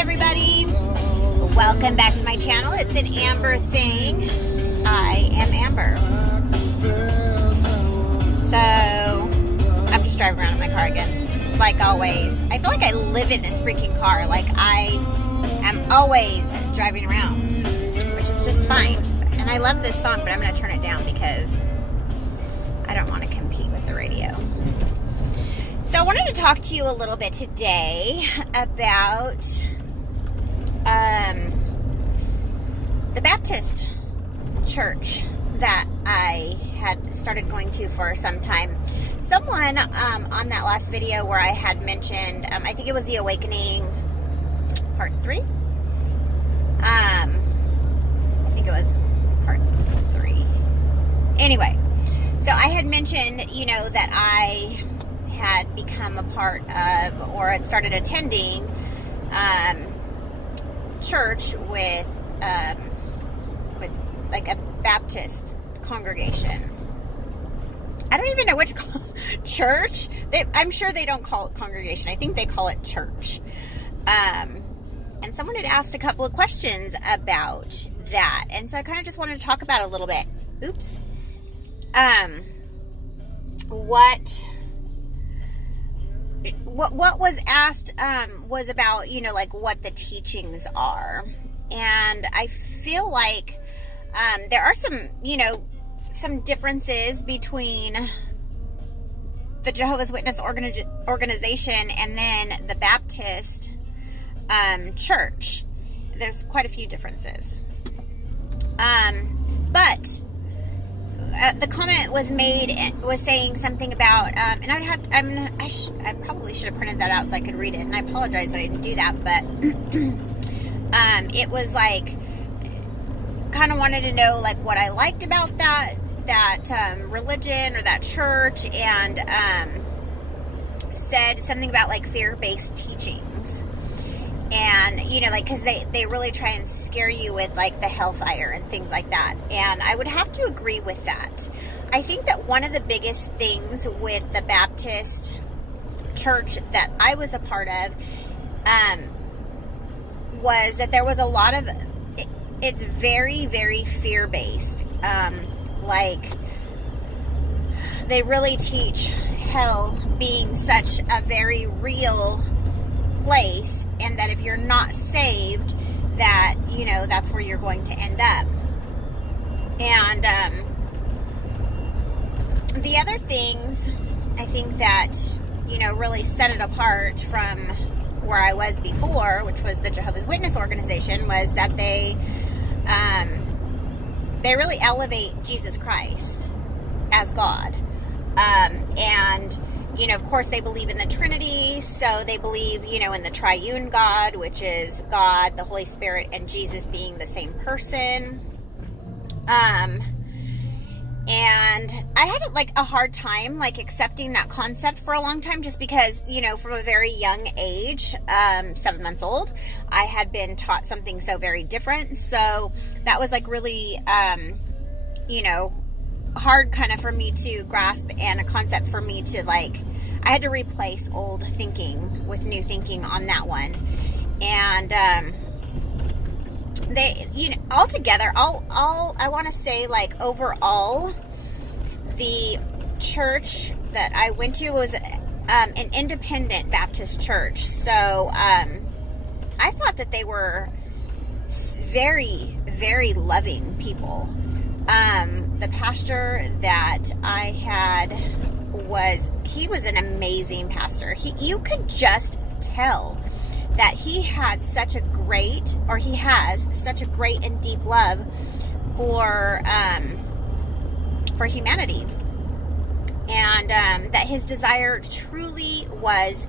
everybody, welcome back to my channel. It's an Amber thing. I am Amber. So I'm just driving around in my car again, like always. I feel like I live in this freaking car. Like I am always driving around, which is just fine. And I love this song, but I'm going to turn it down because I don't want to compete with the radio. So I wanted to talk to you a little bit today about the Baptist church that I had started going to for some time. Someone on that last video where I had mentioned, I think it was The Awakening Part 3. I think it was Part 3. Anyway, so I had mentioned, that I had become a part of, or had started attending church with like a Baptist congregation. I don't even know what to call it. Church. I'm sure they don't call it congregation. I think they call it church. And someone had asked a couple of questions about that, and so I kind of just wanted to talk about it a little bit. Oops. What was asked was about, like what the teachings are. And I feel like there are some differences between the Jehovah's Witness organization and then the Baptist church. There's quite a few differences. But the comment was made, was saying something about, and I probably should have printed that out so I could read it, and I apologize that I didn't do that, but it was like, kind of wanted to know like what I liked about that religion or that church, and said something about like fear-based teachings. And, because they really try and scare you with, like, the hellfire and things like that. And I would have to agree with that. I think that one of the biggest things with the Baptist church that I was a part of was that there was a lot of, it's very, very fear-based. Like, they really teach hell being such a very real place, and that if you're not saved, that that's where you're going to end up. And the other things I think that really set it apart from where I was before, which was the Jehovah's Witness organization, was that they really elevate Jesus Christ as God, and of course, they believe in the Trinity, so they believe, in the triune God, which is God, the Holy Spirit, and Jesus being the same person. And I had, a hard time, accepting that concept for a long time, just because, from a very young age, 7 months old, I had been taught something so very different. So that was, really, hard kind of for me to grasp, and a concept for me to I had to replace old thinking with new thinking on that one. And they altogether, all I want to say, overall, the church that I went to was an independent Baptist church. So I thought that they were very, very loving people. The pastor that I had he was an amazing pastor. You could just tell that he had such a great, or he has such a great and deep love for humanity. And that his desire truly was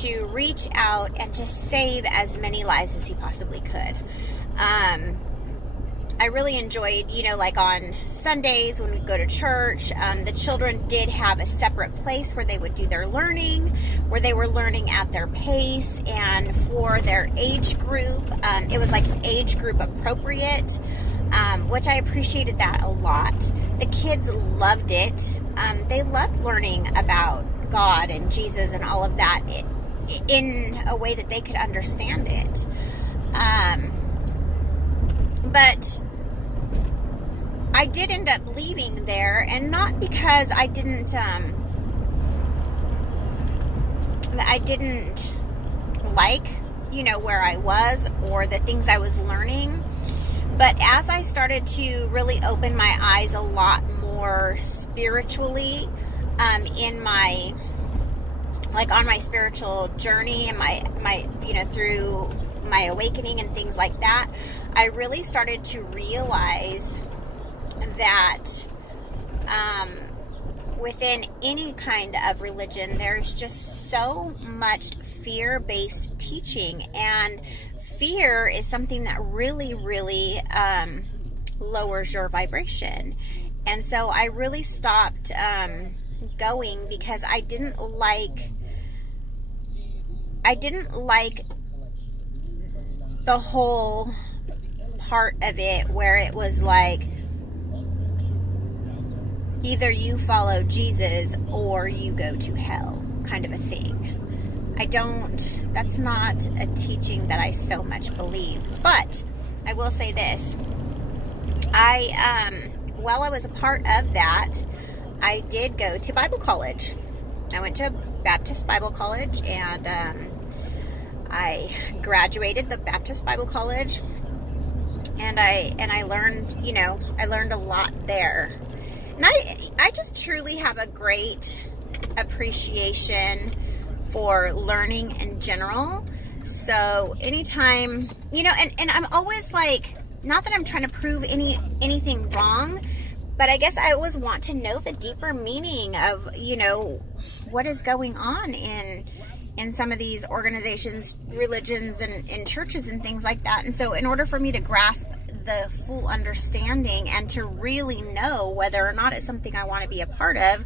to reach out and to save as many lives as he possibly could. I really enjoyed, on Sundays when we'd go to church, the children did have a separate place where they would do their learning, where they were learning at their pace, and for their age group, it was age group appropriate, which I appreciated that a lot. The kids loved it. They loved learning about God and Jesus and all of that. in a way that they could understand it. But I did end up leaving there, and not because I didn't like, where I was or the things I was learning. But as I started to really open my eyes a lot more spiritually, in my, on my spiritual journey and my through my awakening and things like that, I really started to realize that within any kind of religion, there's just so much fear-based teaching, and fear is something that really, really lowers your vibration. And so I really stopped going, because I didn't like the whole part of it where it was like, either you follow Jesus or you go to hell, kind of a thing. That's not a teaching that I so much believe. But I will say this. While I was a part of that, I did go to Bible college. I went to Baptist Bible College, and I graduated the Baptist Bible College, and I learned, I learned a lot there. And I just truly have a great appreciation for learning in general. So anytime, and I'm always like, not that I'm trying to prove anything wrong, but I guess I always want to know the deeper meaning of, what is going on in some of these organizations, religions, and churches and things like that. And so in order for me to grasp the full understanding and to really know whether or not it's something I want to be a part of,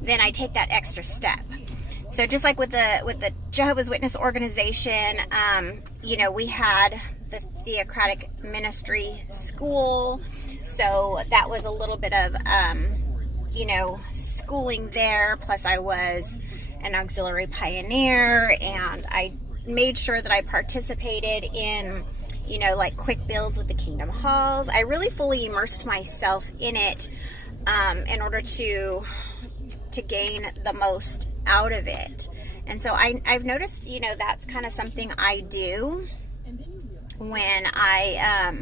then I take that extra step. So just like with the Jehovah's Witness organization, we had the Theocratic Ministry School, so that was a little bit of schooling there. Plus I was an auxiliary pioneer, and I made sure that I participated in quick builds with the Kingdom Halls. I really fully immersed myself in it in order to gain the most out of it. And so I've noticed, that's kind of something I do when I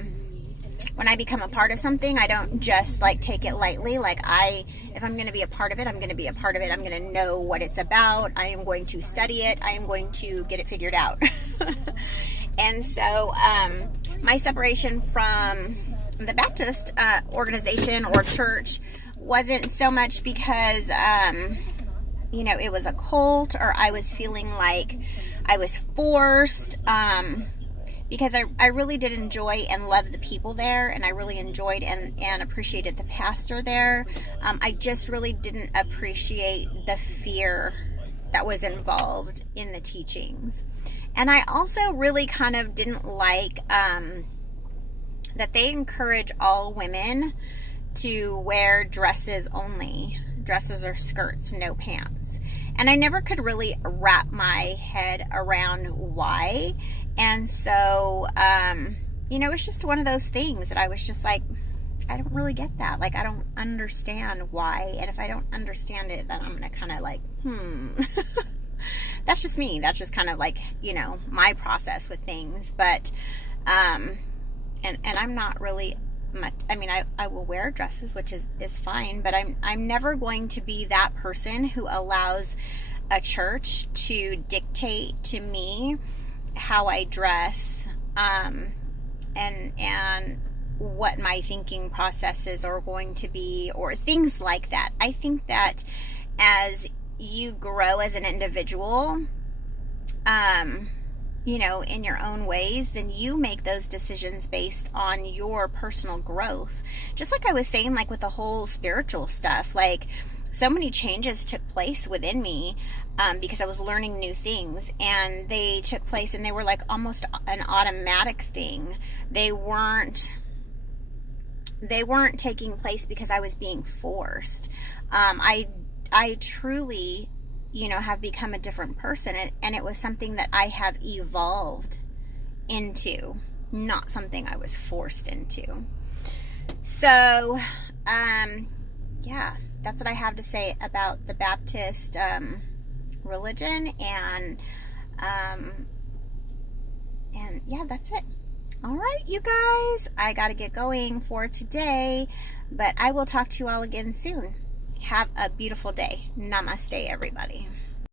become a part of something. I don't just take it lightly. If I'm going to be a part of it, I'm going to be a part of it. I'm going to know what it's about. I am going to study it. I am going to get it figured out. And so my separation from the Baptist organization or church wasn't so much because, it was a cult, or I was feeling like I was forced, because I really did enjoy and love the people there, and I really enjoyed and appreciated the pastor there. I just really didn't appreciate the fear that was involved in the teachings. And I also really kind of didn't like that they encourage all women to wear dresses only. Dresses or skirts, no pants. And I never could really wrap my head around why. And so, it's just one of those things that I was just like, I don't really get that. I don't understand why. And if I don't understand it, then I'm going to kind of that's just me. That's just kind of my process with things. But, and I'm not really much, I will wear dresses, which is fine, but I'm never going to be that person who allows a church to dictate to me how I dress, and what my thinking processes are going to be, or things like that. I think that as you grow as an individual, in your own ways, then you make those decisions based on your personal growth. Just like I was saying, with the whole spiritual stuff, so many changes took place within me, because I was learning new things, and they took place, and they were almost an automatic thing. They weren't taking place because I was being forced. I truly have become a different person. And it was something that I have evolved into, not something I was forced into. So, yeah, that's what I have to say about the Baptist religion. And yeah, that's it. All right, you guys, I got to get going for today, but I will talk to you all again soon. Have a beautiful day. Namaste, everybody.